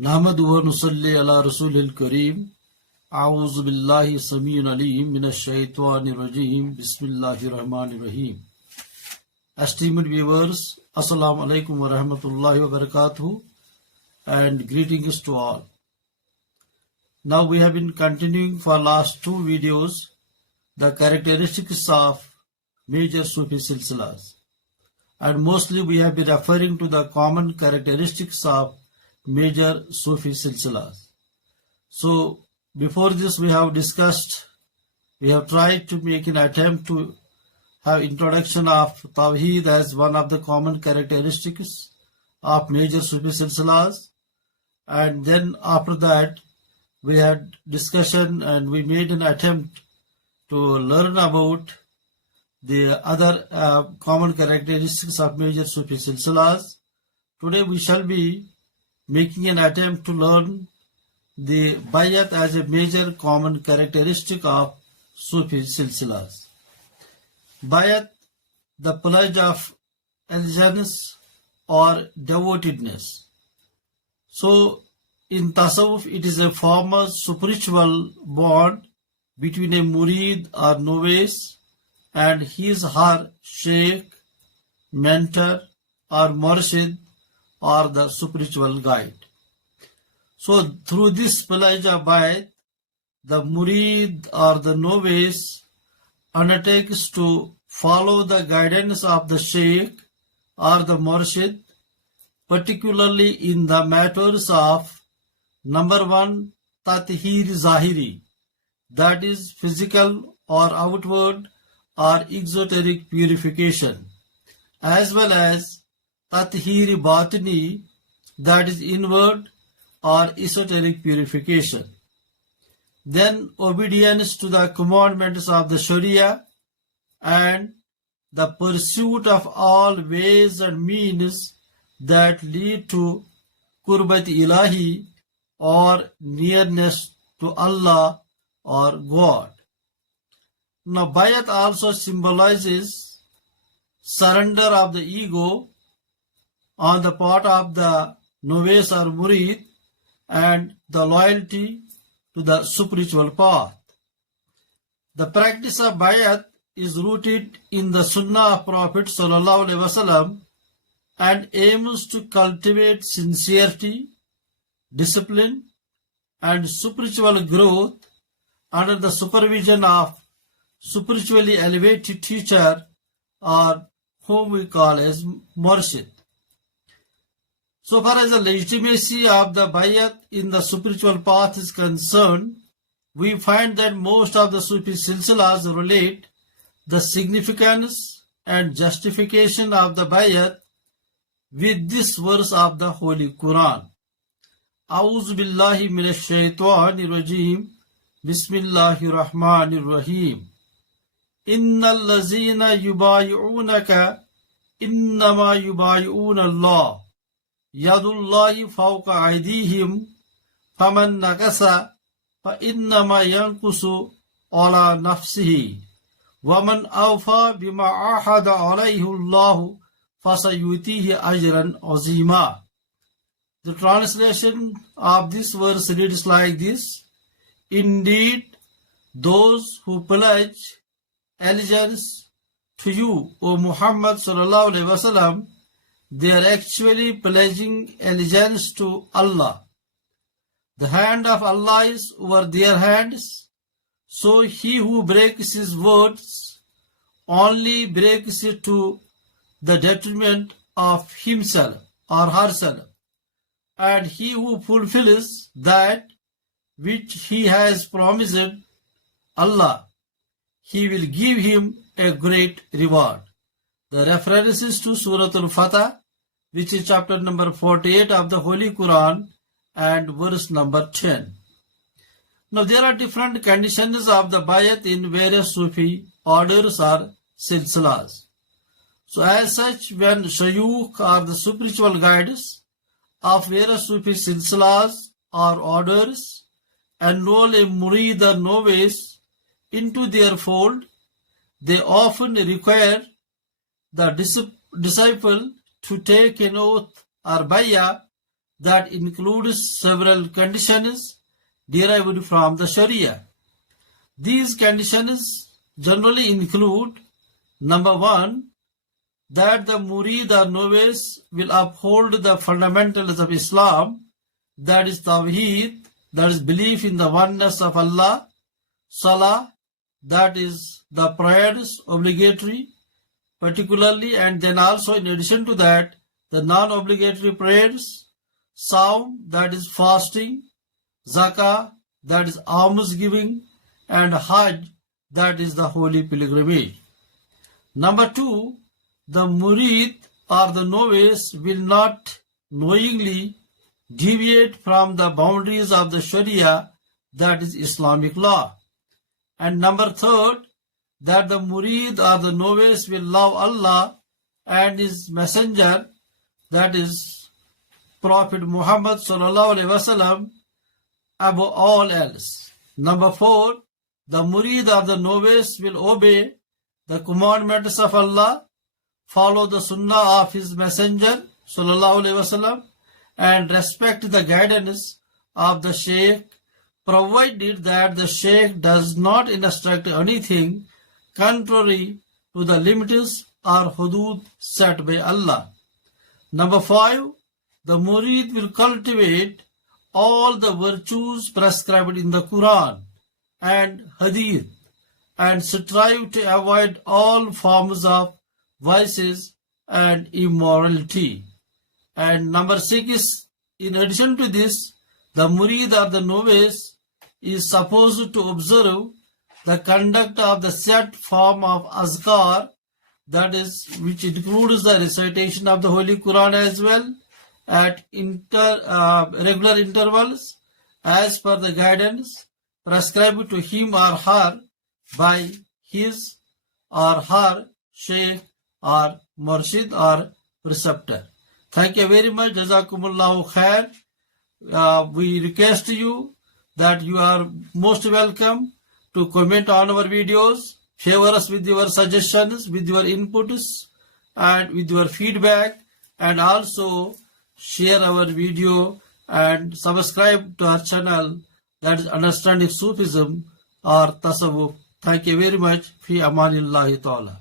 नहमदु व नुसल्ली अला रसूलिल करीम आऊज़ु बिल्लाहि समीउल अलीम मिनश शैतानिर रजीम बिस्मिल्लाहिर रहमानिर रहीम. Esteemed viewers, Assalamu alaikum wa rahmatullahi wa barakatuh and greetings to all. Now we have been continuing for last two videos the characteristics of major Sufi silsilas, and mostly we have been referring to the common characteristics of major Sufi silsilas. So before this we have tried to make an attempt to have introduction of Tawheed as one of the common characteristics of major Sufi silsilas, and then after that we had discussion and we made an attempt to learn about the other common characteristics of major Sufi silsilas. Today we shall be making an attempt to learn the bayat as a major common characteristic of Sufi silsilas. Bayat, the pledge of allegiance or devotedness. So in Tasawwuf it is a form of spiritual bond between a murid or novice and his her sheikh, mentor or murshid or the spiritual guide. So through this pledge of bayat, the murid or the novice undertakes to follow the guidance of the sheikh or the murshid, particularly in the matters of number one, tathhir zahiri, that is physical or outward or exoteric purification, as well as tathhir batini, that is inward or esoteric purification. Then obedience to the commandments of the Sharia and the pursuit of all ways and means that lead to qurbat ilahi or nearness to Allah or God. Now bayat also symbolizes surrender of the ego on the part of the novice or murid and the loyalty to the spiritual path. The practice of bayat is rooted in the Sunnah of Prophet ﷺ and aims to cultivate sincerity, discipline, and spiritual growth under the supervision of spiritually elevated teacher, or whom we call as murshid. So far as the legitimacy of the bayat in the spiritual path is concerned, we find that most of the Sufi silsilas relate the significance and justification of the bayat with this verse of the Holy Quran. A'udhu billahi minash shaitanir rajim. Bismillahir rahmanir rahim. Innal lazina yubay'unaka innama yubay'una Allah. Yadullahi fawqa aydihim faman nakasa fa innama yankusu ala nafsihi waman awfa bima ahada alayhi Allah fasayutihi ajran azima. The translation of this verse reads like this: Indeed, those who pledge allegiance to you, O Muhammad sallallahu alaihi wasallam, they are actually pledging allegiance to Allah. The hand of Allah is over their hands, so he who breaks his words only breaks it to the detriment of himself or herself, and he who fulfills that which he has promised Allah, he will give him a great reward. The references to Surah Al-Fatah, which is chapter number 48 of the Holy Quran and verse number 10. Now there are different conditions of the bayat in various Sufi orders or silsilas. So as such, when shayukh or the spiritual guides of various Sufi silsilas or orders enroll a murid or novice into their fold, they often require the disciple to take an oath or bayah that includes several conditions derived from the Sharia. These conditions generally include: number one, that the murid or novice will uphold the fundamentals of Islam, that is Tawheed, that is belief in the oneness of Allah; Salah, that is the prayers obligatory particularly, and then also in addition to that the non-obligatory prayers; Saum, that is fasting; Zakah, that is alms giving; and Hajj, that is the holy pilgrimage. Number two, the murid or the novice will not knowingly deviate from the boundaries of the Sharia, that is Islamic law. And number third, that the murid or the novice will love Allah and His messenger, that is Prophet Muhammad sallallahu alaihi wasallam, above all else. Number four, the murid or the novice will obey the commandments of Allah, follow the sunnah of His messenger sallallahu alaihi wasallam, and respect the guidance of the Shaykh, provided that the Shaykh does not instruct anything contrary to the limits or hudud set by Allah. Number five, the murid will cultivate all the virtues prescribed in the Quran and Hadith and strive to avoid all forms of vices and immorality. And number six, in addition to this, the murid or the novice is supposed to observe the conduct of the set form of azkar, that is, which includes the recitation of the Holy Quran as well, at regular intervals, as per the guidance prescribed to him or her by his or her Shaykh or Murshid or preceptor. Thank you very much. Jazakumullahu khair. We request you that you are most welcome to comment on our videos, favor us with your suggestions, with your inputs, and with your feedback, and also share our video and subscribe to our channel, that is Understanding Sufism or Tasawwuf. Thank you very much. Fi amanillahi ta'ala.